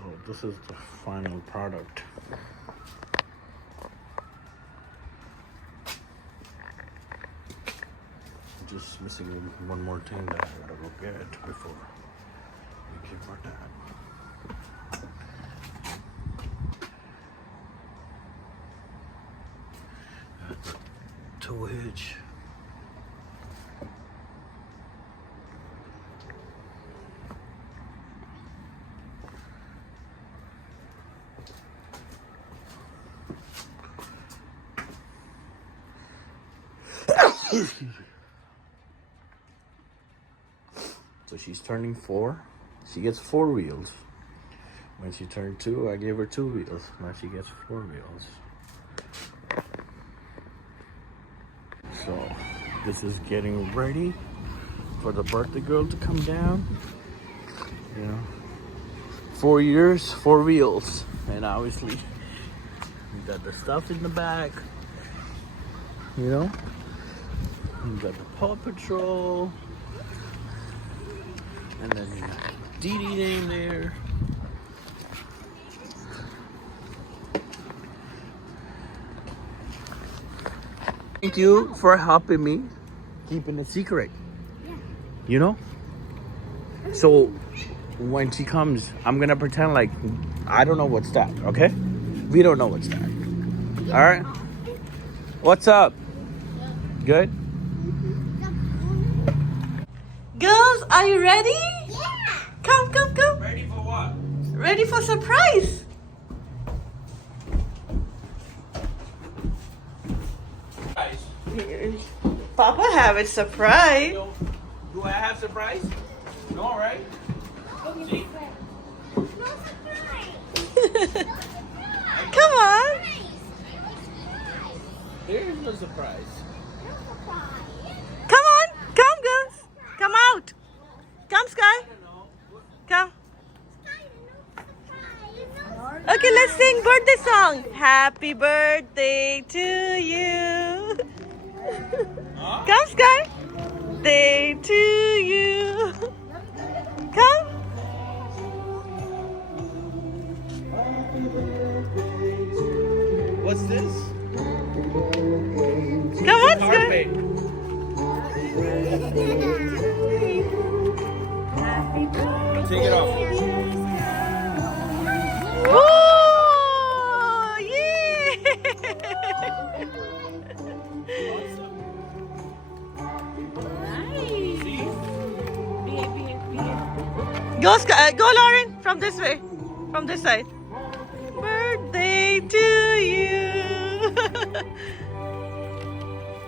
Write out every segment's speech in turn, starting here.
So this is the final product. Just missing one more thing that I gotta go get before we give her that. Tow hitch. So she's turning 4. She gets 4 wheels. When she turned 2, I gave her 2 wheels. Now she gets 4 wheels. So this is getting ready for the birthday girl to come down. You know, 4 years, 4 wheels. And obviously we got the stuff in the back. You know, we got the Paw Patrol. And then you got Dee Dee name there. Thank you for helping me keeping it secret. Yeah. You know? So when she comes, I'm gonna pretend like I don't know what's that, okay? We don't know what's that. Alright? What's up? Good? Girls, are you ready? Yeah. Come. Ready for what? Ready for surprise? Papa have a surprise. Do I have surprise? No, right? See? No surprise. Come on. There is no surprise. Come on. Come, girls. Come out. Come, Sky. Come. Okay, let's sing birthday song. Happy birthday to you. Come, Sky. Day to you. Come. What's this? Come on, Sky. Carpet. Take it off. Oh, yeah. Go, go, Lauren, from this way, from this side. Birthday to you.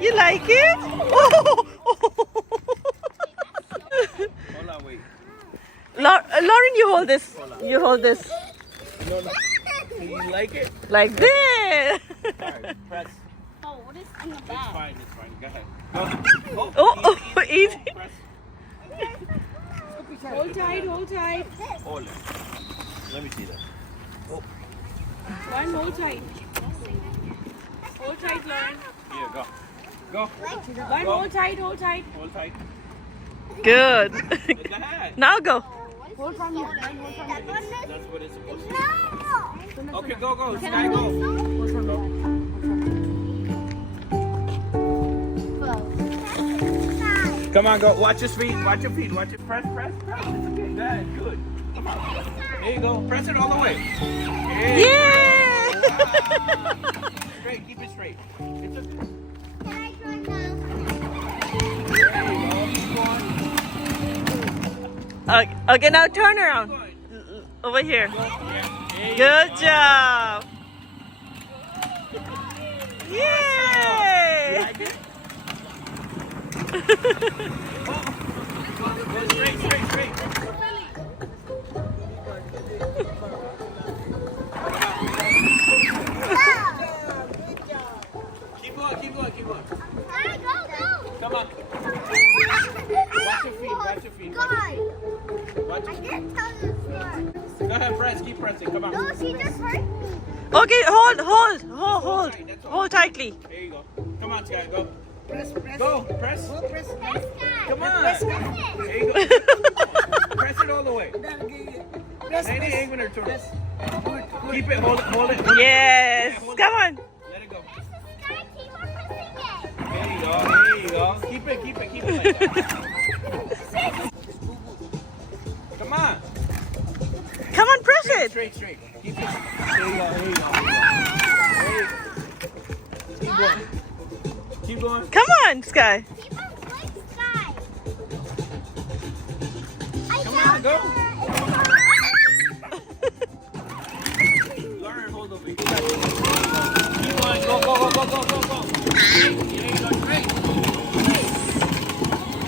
You like it? Oh. Hold on, wait. Lauren, you hold this. You hold this No. Do you like it? like this. Alright, press. Oh, what is in the It's bag? fine, it's fine. Go ahead. Go. Oh, easy. Press. Hold tight, hold tight. Hold it. Let me see that. One, hold tight. Hold tight, Lauren. Here, go. Go. One, hold tight, hold tight. Hold tight. Good. Go ahead. Now go. Hold from here. One, hold from here. That's what it's supposed to No. be. Okay, go. Sky, go. Hold from here. Come on, go. Watch your feet. Watch your feet. Watch it. Press. It's okay. Go ahead. Good. Come on. There you go. Press it all the way. There you Yeah. go. Straight. Keep it straight. It's okay. Can I turn now? There you go. Keep going. Okay, now turn around. Keep going. Over here. Yeah. There you Good go. job. You Yay. like it? Go straight. Keep going. Alright, go. Come on. Watch your feet. God. Watch I your feet. didn't tell this story. Go ahead, press. Keep pressing. Come on. No, she just hurt me. Okay, hold tightly. There you go. Come on, Sky. Go. Press. Go. Press. This guy. Come on. Press it. There you go. Press Press it all the way. Any ain't gonna turn. Keep it, hold it, hold it. Yes. Yeah, hold Come it. on. Let it go. Sky, keep on pressing it. There you go, there you go. Keep it like that. Come on. Come on, press it. Straight. Keep it. There you go. Keep going. Keep going. Come on, Sky. Keep on playing Sky. Come on, go. Lauren, hold over. You got it. Keep going. Go. There you go. Straight.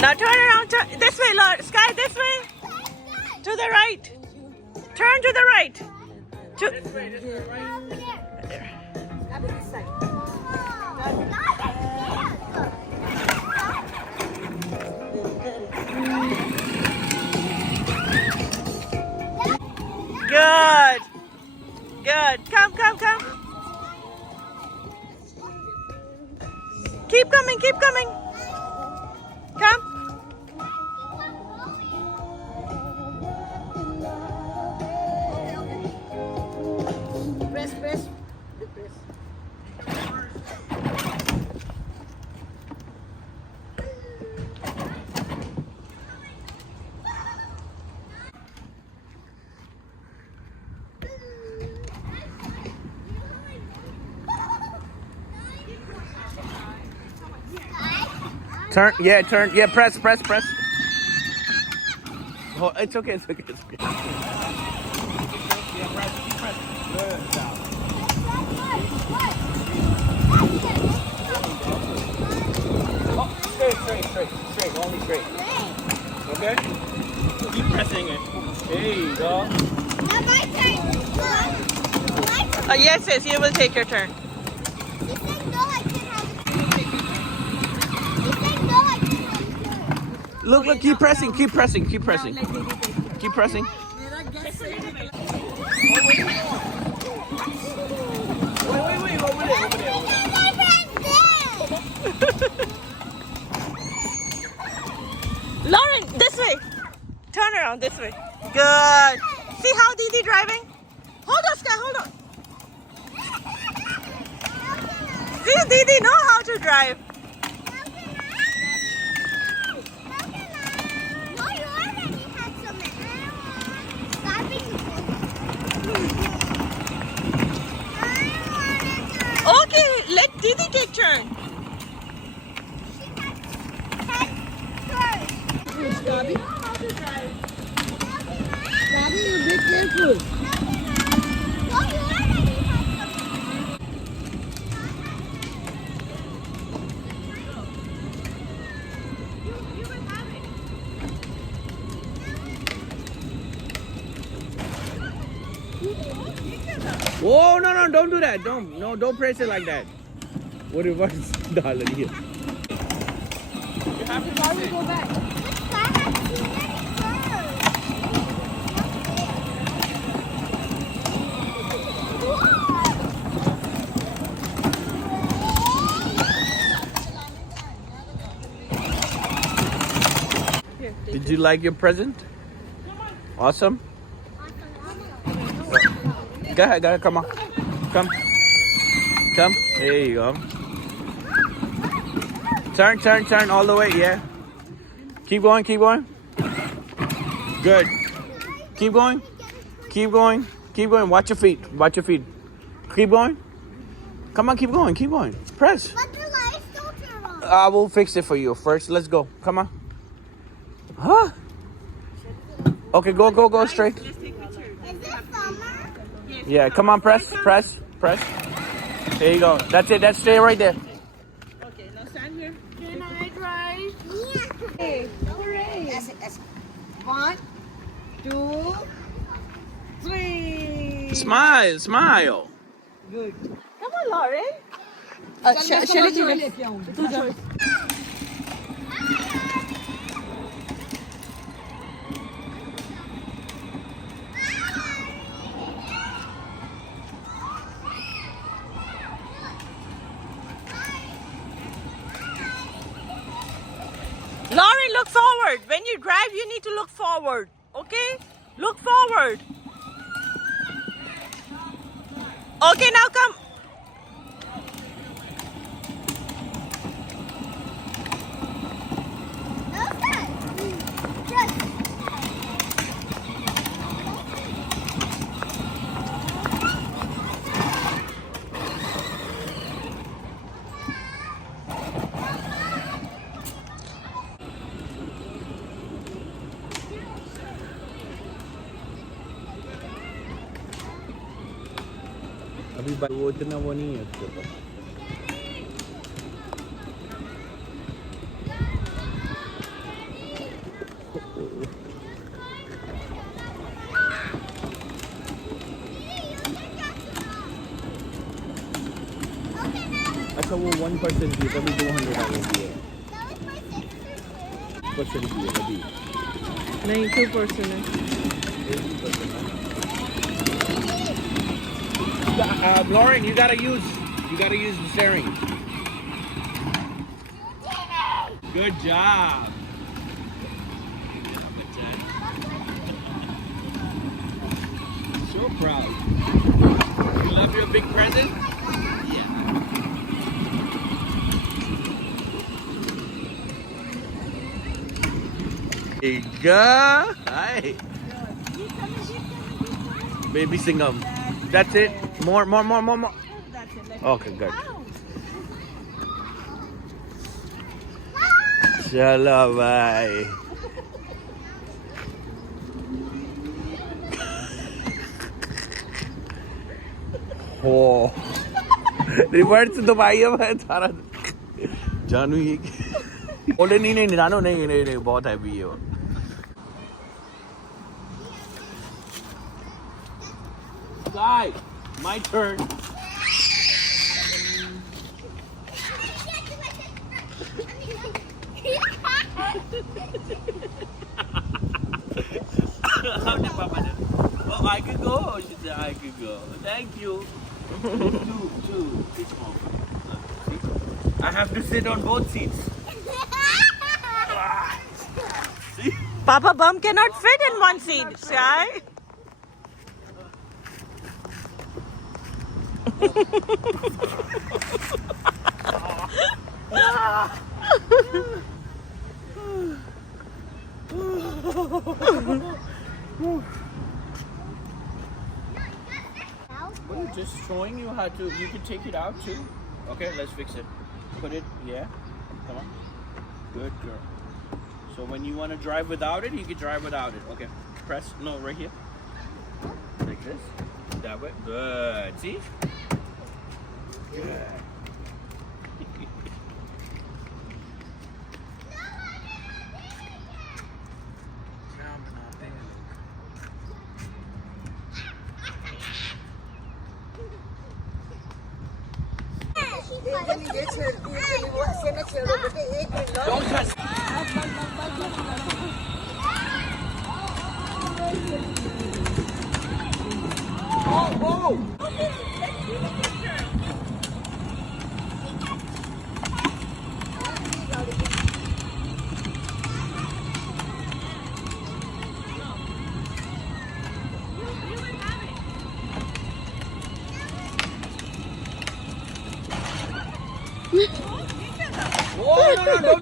Now turn around. This way, Lord. Sky, this way. To the right. Turn to the right. To This way, right? Good. Come. Keep coming. Come. Press. Turn. Yeah, press. Oh, it's okay. Yeah, press. Good job. Oh, straight. Only straight. Okay? Keep pressing it. There you go. Now my turn. My turn. Yes, you will take your turn. He said no, I can't have it. He said no, I can't have it. Look, keep pressing. Keep pressing. Wait. Over there. Lauren, this way. Turn around this way. Good. See how Didi driving? Hold on, Sky. Hold on. See, Didi know how to drive. No, you already had some. Okay, let Didi take turn. Bobby, you be careful. Whoa, no, don't do that. Don't press it like that. What reverse, darling? Here. You have to press it. Go back. Did you like your present? Awesome. Go ahead, come on. Come. There you go. Turn all the way, yeah. Keep going. Good. Keep going. Watch your feet. Keep going. Come on, keep going. Press. But the lights don't turn on. I will fix it for you. First, let's go. Come on. Huh? Okay, go straight. Is this summer? Yeah, come on, press. There you go. That's it. That's stay right there. Okay, now stand here. Can I drive? Yeah. Hooray. Yes. 1, 2, 3. Smile. Good. Come on, Lauren. चलिए लेके आऊंगी Lauren, look forward. When you drive, you need to look forward. Okay? Okay? Look forward. Okay, now come. अभी वो इतना वो नहीं है उसके ऊपर अच्छा वो 1% की तभी 200 आ गई है परसेंट की है अभी नहीं 2% है. Lauren, you gotta use the steering. Good job. So proud. You love your big present? Yeah. There you go. Hi. Baby Singham. That's it. More. Okay, good. Chalo, bye. Oh. Reverse दबाई है मैं सारा जानू ये बोले नहीं जानू नहीं बहुत हैवी है वो Guy, my turn. Oh, I could go. She said I could go. Thank you. Two. I have to sit on both seats. See? Papa Bum cannot fit in one seat, Shai. Well, just showing you how to. You can take it out too. Okay, let's fix it. Put it. Yeah. Come on. Good girl. So when you want to drive without it, you can drive without it. Okay. Press. No, right here. Like this. That way. Good. See? Good. Don't touch. Oh! Oh, no,